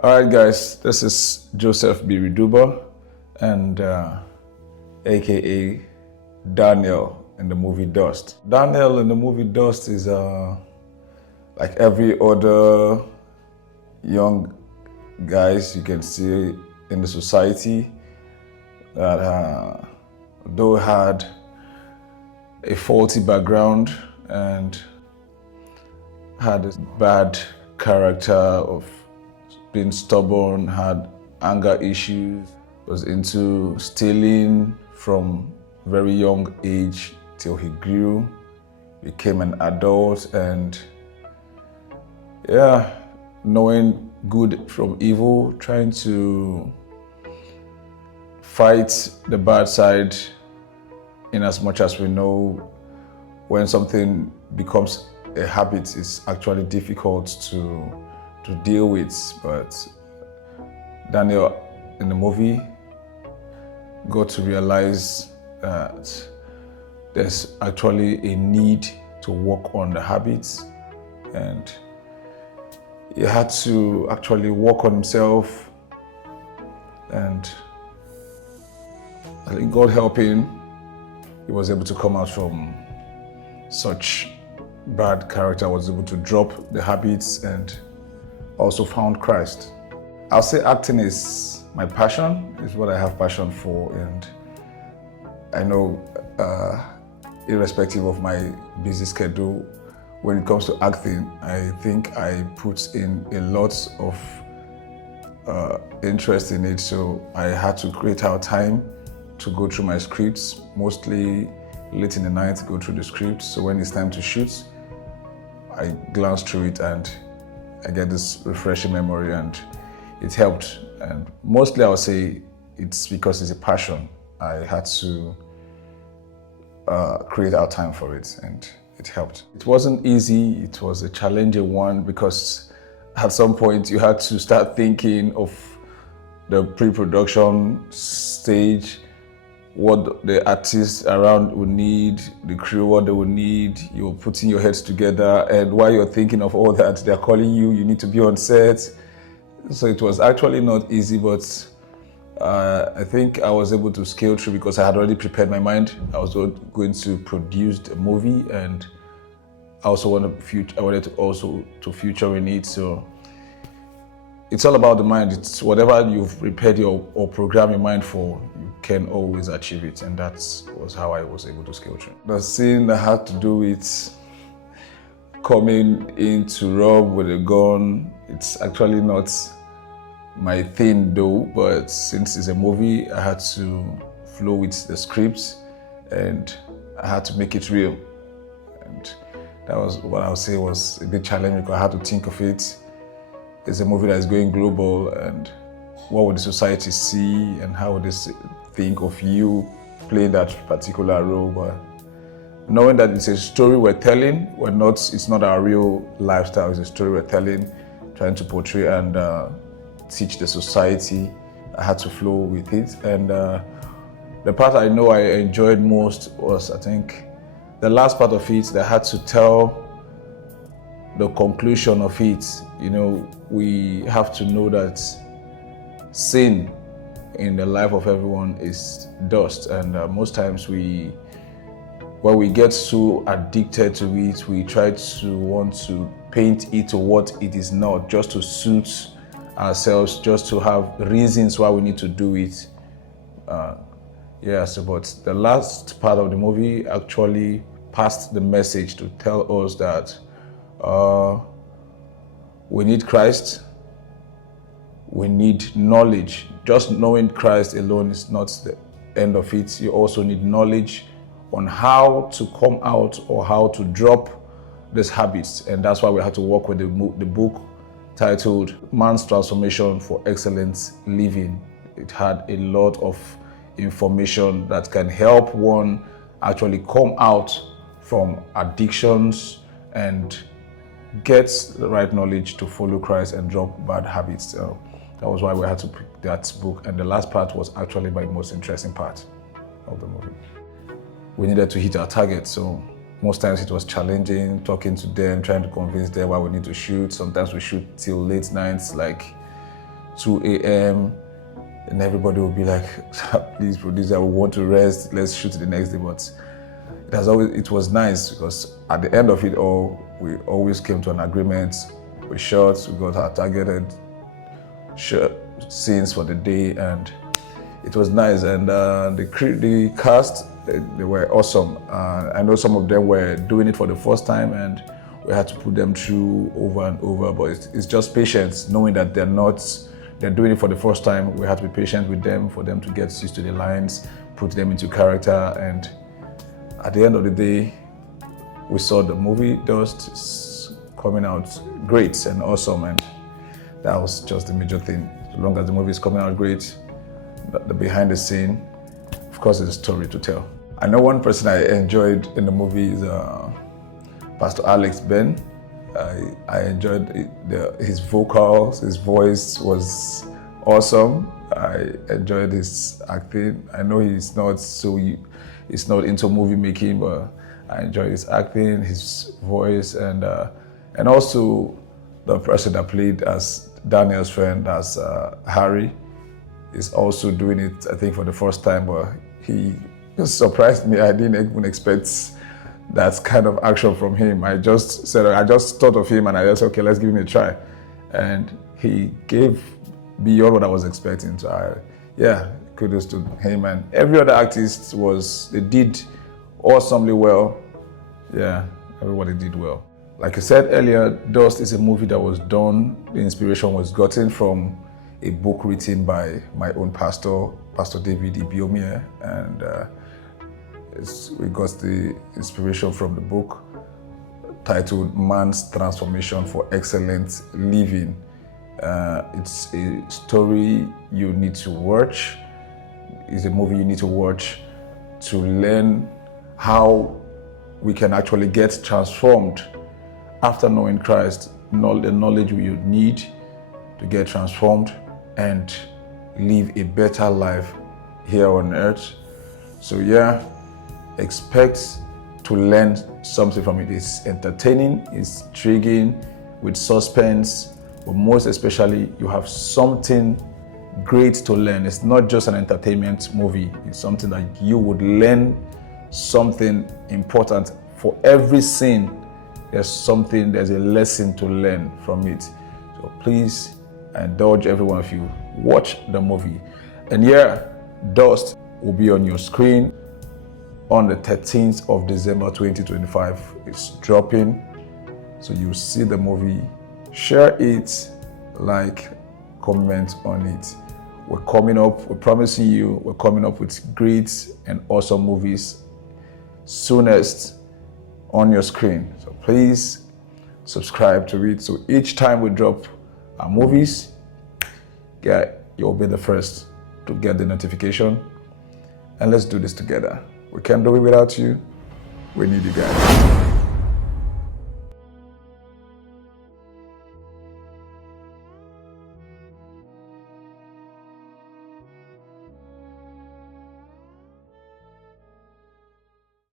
All right, guys, this is Joseph Biriduba and aka Daniel in the movie Dust. Daniel in the movie Dust is like every other young guys you can see in the society that though had a faulty background and had a bad character of being stubborn, had anger issues, was into stealing from very young age till he grew, became an adult, and knowing good from evil, trying to fight the bad side in as much as we know when something becomes a habit, it's actually difficult to deal with. But Daniel in the movie got to realize that there's actually a need to work on the habits, and he had to actually work on himself, and I think God helping, he was able to come out from such bad character, was able to drop the habits and also found Christ. I'll say acting is my passion, is what I have passion for, and I know irrespective of my busy schedule, when it comes to acting, I think I put in a lot of interest in it, so I had to create out time to go through my scripts, mostly late in the night, go through the script. So when it's time to shoot, I glance through it and I get this refreshing memory, and it helped. And mostly I would say it's because it's a passion. I had to create out time for it, and it helped. It wasn't easy, it was a challenging one, because at some point you had to start thinking of the pre-production stage, what the artists around would need, the crew, what they would need. You're putting your heads together, and while you're thinking of all that, they're calling you, you need to be on set. So it was actually not easy, but I think I was able to scale through because I had already prepared my mind. I was going to produce a movie, and I also wanted to also to future in it. So it's all about the mind. It's whatever you've prepared or programmed your mind for, you can always achieve it. And that was how I was able to scale through. The scene that had to do with coming in to rob with a gun, it's actually not my thing though, but since it's a movie, I had to flow with the script and I had to make it real. And that was what I would say was a bit challenging, because I had to think of it. It's a movie that is going global, and what would the society see, and how would they think of you playing that particular role? But knowing that it's a story we're telling, it's not our real lifestyle, it's a story we're telling, trying to portray and teach the society, I had to flow with it. And the part I know I enjoyed most was, I think, the last part of it, that I had to tell the conclusion of it. You know, we have to know that sin in the life of everyone is dust, and most times when we get so addicted to it, we try to want to paint it to what it is not, just to suit ourselves, just to have reasons why we need to do it. But the last part of the movie actually passed the message to tell us that we need Christ, we need knowledge. Just knowing Christ alone is not the end of it. You also need knowledge on how to come out or how to drop these habits. And that's why we had to work with the book titled Man's Transformation for Excellent Living. It had a lot of information that can help one actually come out from addictions and get the right knowledge to follow Christ and drop bad habits. That was why we had to pick that book. And the last part was actually my most interesting part of the movie. We needed to hit our target, so most times it was challenging, talking to them, trying to convince them why we need to shoot. Sometimes we shoot till late nights, like 2 a.m. and everybody will be like, please producer, we want to rest, let's shoot the next day. But it was nice because at the end of it all, we always came to an agreement. We shot, we got our targeted scenes for the day, and it was nice. And the cast, they were awesome. I know some of them were doing it for the first time, and we had to put them through over and over. But it's just patience, knowing that they're doing it for the first time. We had to be patient with them for them to get used to the lines, put them into character, and at the end of the day, we saw the movie Dust coming out great and awesome, and that was just the major thing. As long as the movie is coming out great, the behind the scene, of course, there's a story to tell. I know one person I enjoyed in the movie is Pastor Alex Ben. I enjoyed his vocals, his voice was awesome. I enjoyed his acting. I know he's not into movie making, but I enjoyed his acting, his voice, and also the person that played as Daniel's friend, as Harry, is also doing it, I think, for the first time, but he just surprised me. I didn't even expect that kind of action from him. I just thought of him and I just said, okay, let's give him a try. And he gave beyond what I was expecting. So kudos to him. And every other artist they did awesomely well. Yeah, everybody did well. Like I said earlier, Dust is a movie that was done, the inspiration was gotten from a book written by my own pastor, Pastor David Ibiomie, and we got the inspiration from the book titled Man's Transformation for Excellent Living. It's a story you need to watch. It's a movie you need to watch to learn how we can actually get transformed after knowing Christ, the knowledge we need to get transformed and live a better life here on earth. So expect to learn something from it. It's entertaining, it's intriguing, with suspense, but most especially, you have something great to learn. It's not just an entertainment movie. It's something that you would learn something important. For every scene, there's a lesson to learn from it. So please, I indulge every one of you, watch the movie. And Dust will be on your screen on the 13th of December 2025. It's dropping, so you'll see the movie. Share it, like, comment on it. We're promising you, we're coming up with great and awesome movies soonest on your screen. So please subscribe to it, so each time we drop our movies, you'll be the first to get the notification. And let's do this together. We can't do it without you. We need you guys.